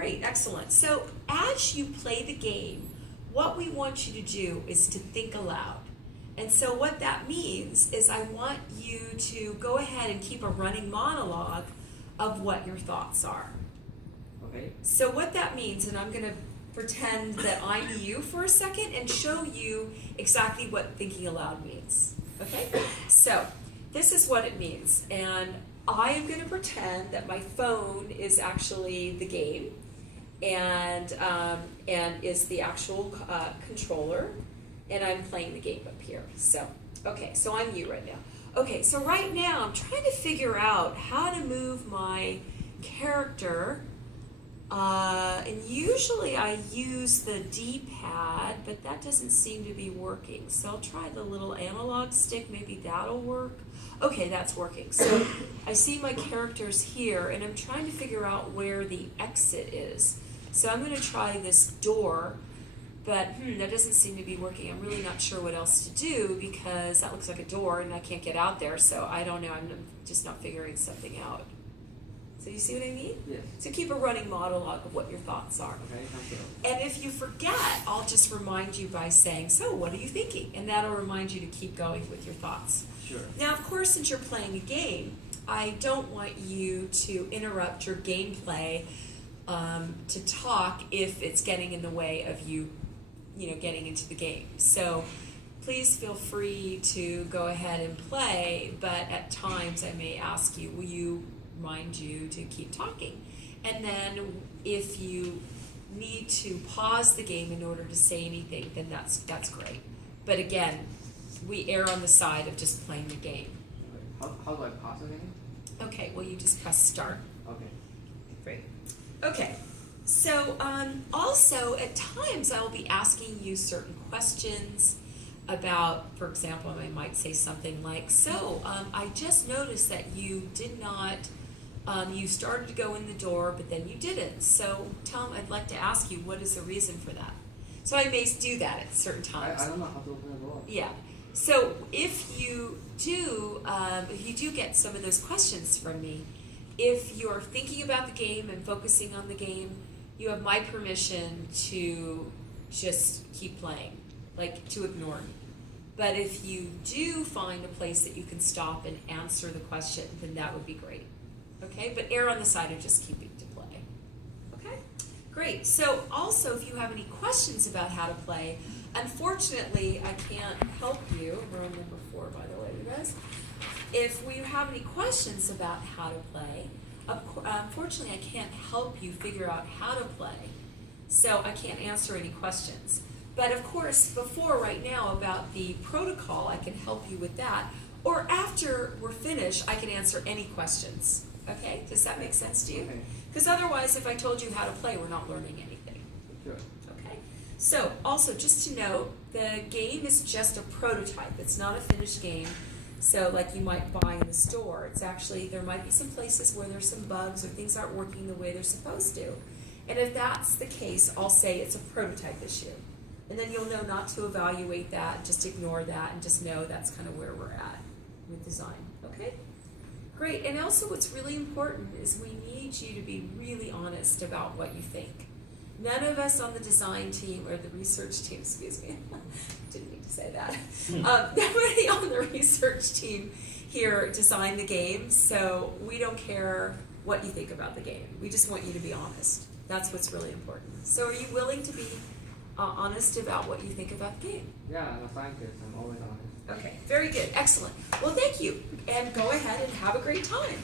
great, excellent. So as you play the game, what we want you to do is to think aloud. And so what that means is I want you to go ahead and keep a running monologue of what your thoughts are. Okay. So what that means, and I'm going to pretend that I'm you for a second and show you exactly what thinking aloud means. Okay? So this is what it means. And I am going to pretend that my phone is actually the game and is the actual controller, and I'm playing the game up here. So, okay, so I'm you right now. Okay, so right now I'm trying to figure out how to move my character, and usually I use the D-pad, but that doesn't seem to be working. So I'll try the little analog stick, maybe that'll work. Okay, that's working. So I see my characters here, and I'm trying to figure out where the exit is. So I'm going to try this door, but that doesn't seem to be working. I'm really not sure what else to do because that looks like a door and I can't get out there, so I don't know. I'm just not figuring something out. So you see what I mean? Yes. So keep a running monologue of what your thoughts are. Okay, thank you. And if you forget, I'll just remind you by saying, so what are you thinking? And that'll remind you to keep going with your thoughts. Sure. Now, of course, since you're playing a game, I don't want you to interrupt your gameplay to talk if it's getting in the way of you getting into the game. So please feel free to go ahead and play, but at times I may ask you, will you remind you to keep talking? And then if you need to pause the game in order to say anything, then that's great. But again, we err on the side of just playing the game. How do I pause the game? Okay, well you just press start. Okay. Great. Okay, so also at times I'll be asking you certain questions about, for example, I might say something like, so I just noticed that you did not, you started to go in the door, but then you didn't. So I'd like to ask you, what is the reason for that? So I may do that at certain times. I don't know how to open the door. Yeah. So if you do get some of those questions from me, if you're thinking about the game and focusing on the game, you have my permission to just keep playing, like to ignore me. But if you do find a place that you can stop and answer the question, then that would be great. Okay? But err on the side of just keeping to play. Okay? Great. So also, if you have any questions about how to play, unfortunately, I can't help you. We're on number 4, by the way, you guys. If we have any questions about how to play, unfortunately, I can't help you figure out how to play. So I can't answer any questions. But of course, before right now about the protocol, I can help you with that. Or after we're finished, I can answer any questions. Okay? Does that make sense to you? Okay. Because otherwise, if I told you how to play, we're not learning anything. Sure. Okay? So, also, just to note, the game is just a prototype. It's not a finished game. So, like you might buy in the store. It's actually, there might be some places where there's some bugs or things aren't working the way they're supposed to. And if that's the case, I'll say it's a prototype issue. And then you'll know not to evaluate that, just ignore that, and just know that's kind of where we're at with design. Okay? Great. And also what's really important is we need you to be really honest about what you think. None of us on the design team, or the research team, excuse me, didn't mean to say that. Nobody on the research team here designed the game, so we don't care what you think about the game. We just want you to be honest. That's what's really important. So are you willing to be honest about what you think about the game? Yeah, I'm a scientist. I'm always honest. Okay, very good, excellent. Well, thank you, and go ahead and have a great time.